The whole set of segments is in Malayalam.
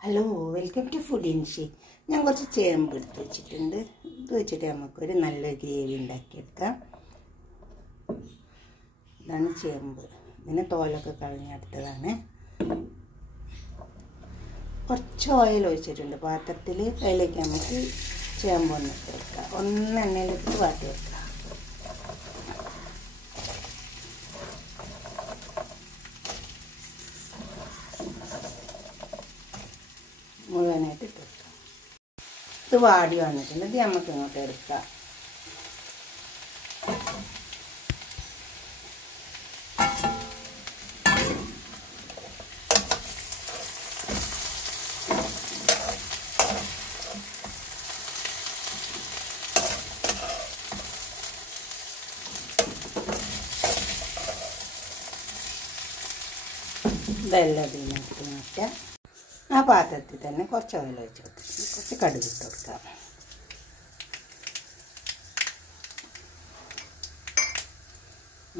ഹലോ, വെൽക്കം ടു ഫുഡ് ഇൻഷി. ഞാൻ കുറച്ച് ചേമ്പ് എടുത്ത് വെച്ചിട്ടുണ്ട്. ഇത് വെച്ചിട്ട് നമുക്കൊരു നല്ല ഗ്രേവി ഉണ്ടാക്കിയെടുക്കാം. ഇതാണ് ചേമ്പ്. ഇതിന് തോലൊക്കെ കളഞ്ഞെടുത്തതാണ്. കുറച്ച് ഓയിൽ ഒഴിച്ചിട്ടുണ്ട് പാത്രത്തിൽ. അതിലേക്ക് നമുക്ക് ചേമ്പ് ഒന്നിട്ട് വെക്കാം. എണ്ണയിലിട്ട് വാട്ടി വെക്കാം. മുഴുവനായിട്ട് ഇട്ട് വെക്കാം. ഇത് വാടി വന്നിട്ടുണ്ട്. ഇത് നമുക്ക് ഇങ്ങോട്ട് എടുക്കാം. ഇതെല്ലാം ഇതിനകത്ത് മാറ്റാം. ആ പാത്രത്തിൽ തന്നെ കുറച്ച് ഓയിൽ ഒഴിച്ച് കൊടുത്തിട്ട് കുറച്ച് കടുക് ഇട്ട് കൊടുക്കാം.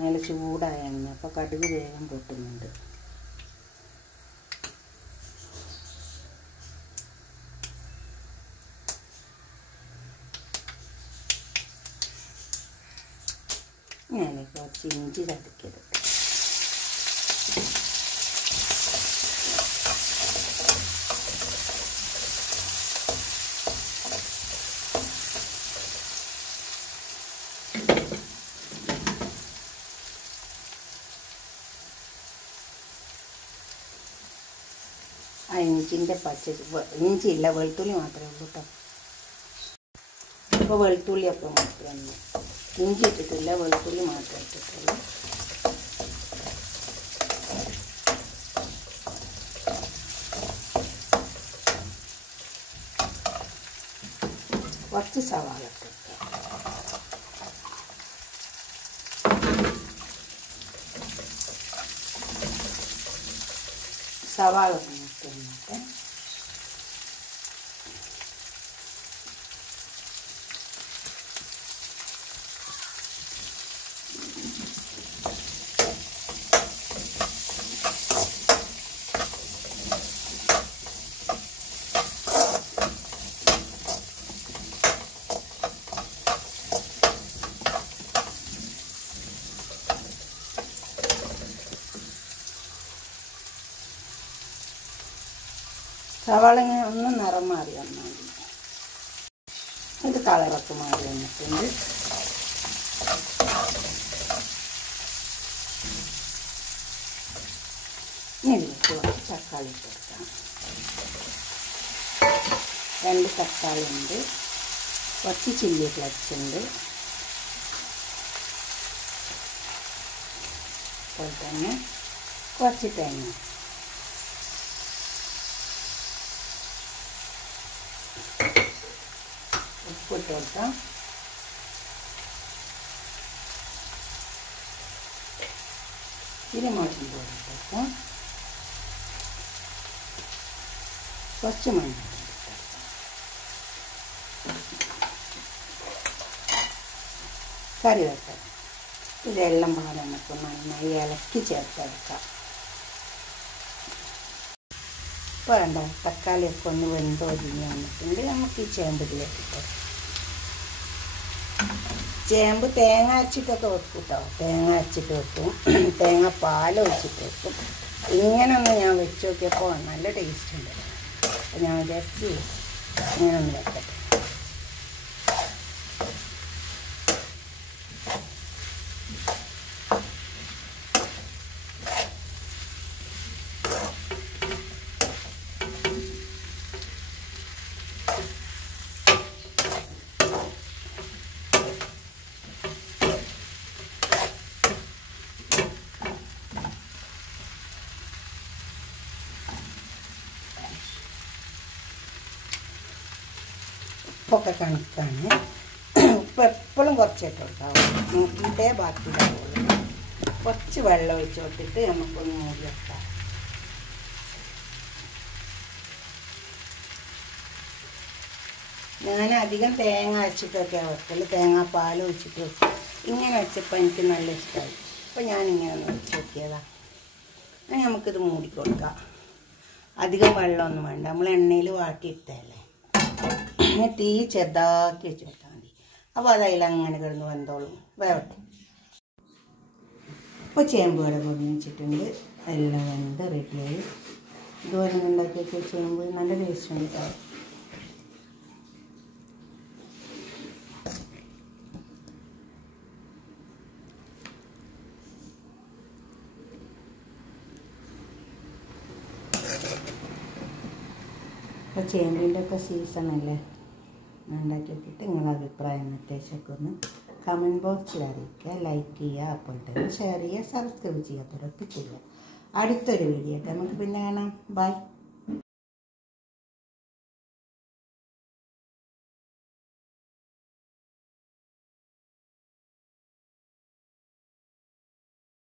നല്ല ചൂടായ എണ്ണ, അപ്പോൾ കടുക് വേഗം പൊട്ടുന്നുണ്ട്. ഞാൻ കുറച്ച് ഇഞ്ചി ചതക്കിയത് ആ ഇഞ്ചിൻ്റെ ഇഞ്ചിയില്ല, വെളുത്തുള്ളി മാത്രമേ ഉള്ളൂ കേട്ടോ. അപ്പോൾ വെളുത്തുള്ളി അപ്പം മാത്രമേ, ഇഞ്ചി ഇട്ടിട്ടില്ല, വെളുത്തുള്ളി മാത്രമേ ഇട്ടിട്ടുള്ളൂ. കുറച്ച് സവാള ഇട്ട് സവാള ഇട്ടിട്ട് സവാള ഇങ്ങനെ ഒന്ന് നിറം മാറി വന്നാൽ മതി. ഇത് കളറൊക്കെ മാറി വന്നിട്ടുണ്ട്. ഇതിലേക്ക് കുറച്ച് തക്കാളി ഇട്ട് കൊടുക്കാം. 2 തക്കാളി ഉണ്ട്, കുറച്ച് ചില്ലി ഫ്ലെക്സ് ഉണ്ട്, അതുപോലെ തന്നെ കുറച്ച് തേങ്ങ, ഉപ്പിട്ട് കൊടുക്കാം. കുരുമുളകും പൊടി ഇട്ട് കൊടുക്കാം. കുറച്ച് മഞ്ഞൾ കറിവേപ്പില. ഇതെല്ലാം പോലെ നമുക്ക് നന്നായി ഇളക്കി ചേർത്തെടുക്കാം. ഇപ്പോൾ വേണ്ട തക്കാളിയൊക്കെ ഒന്ന് വെന്തൊരിഞ്ഞ് വന്നിട്ടുണ്ട്. നമുക്ക് ഈ ചേമ്പിലേക്ക് ഇട്ട് ചേമ്പ് തേങ്ങ അരച്ചിട്ടൊക്കെ വെക്കും കേട്ടോ. തേങ്ങ അരച്ചിട്ട് വെക്കും, തേങ്ങ പാൽ ഒഴിച്ചിട്ട് വെക്കും. ഇങ്ങനൊന്ന് ഞാൻ വെച്ച് നോക്കിയപ്പോൾ നല്ല ടേസ്റ്റ് ഉണ്ട്. അപ്പോൾ ഞാൻ വിചാരിച്ച് ഇങ്ങനെ ഒന്ന് വെക്കട്ടെ. ഉപ്പൊക്കെ കണക്കാണ്. ഉപ്പ് എപ്പോഴും കുറച്ചിട്ട് കൊടുക്കാം. നോക്കിയിട്ടേ ബാക്കി ഇടാവുള്ളൂ. കുറച്ച് വെള്ളം ഒഴിച്ച് കൊടുത്തിട്ട് നമുക്കൊന്ന് മൂടി വെക്കാം. ഞാൻ അധികം തേങ്ങ അരച്ചിട്ടൊക്കെയാണ് വെക്കൽ. തേങ്ങാപ്പാൽ ഒഴിച്ചിട്ട് വെക്കും. ഇങ്ങനെ വെച്ചപ്പോൾ എനിക്ക് നല്ല ഇഷ്ടമായി. അപ്പോൾ ഞാനിങ്ങനെ ഒന്ന് വെച്ച് നോക്കിയതാണ്. നമുക്കിത് മൂടിക്കൊടുക്കാം. അധികം വെള്ളമൊന്നും വേണ്ട, നമ്മൾ എണ്ണയിൽ വാട്ടിയിട്ടല്ലേ. തീ ചെറുതാക്കി വെച്ച് കൊടുത്താൽ മതി. അപ്പോൾ അതതിൽ അങ്ങനെ കിടന്ന് വെന്തോളും, വേവട്ടെ. ഇപ്പോൾ ചേമ്പ് വട പൊടിച്ചിട്ടുണ്ട്, എല്ലാം വെന്ത് റെഡിയായി. ഇതുപോലെ ഉണ്ടാക്കിയൊക്കെ ചേമ്പ് നല്ല ടേസ്റ്റ് ഉണ്ട് കേട്ടോ. അപ്പോൾ ചേമ്പിൻ്റെ ഒക്കെ സീസണല്ലേ, ഉണ്ടാക്കി നോക്കിയിട്ട് നിങ്ങളുടെ അഭിപ്രായം നിർദ്ദേശമൊക്കെ ഒന്ന് കമൻറ്റ് ബോക്സിൽ അറിയിക്കുക. ലൈക്ക് ചെയ്യുക, അപ്പോൾ തന്നെ ഷെയർ ചെയ്യുക, സബ്സ്ക്രൈബ് ചെയ്യാത്തവരൊക്കെ ചെയ്യുക. അടുത്തൊരു വീഡിയോ ആയിട്ട് നമുക്ക് പിന്നെ കാണാം. ബൈ.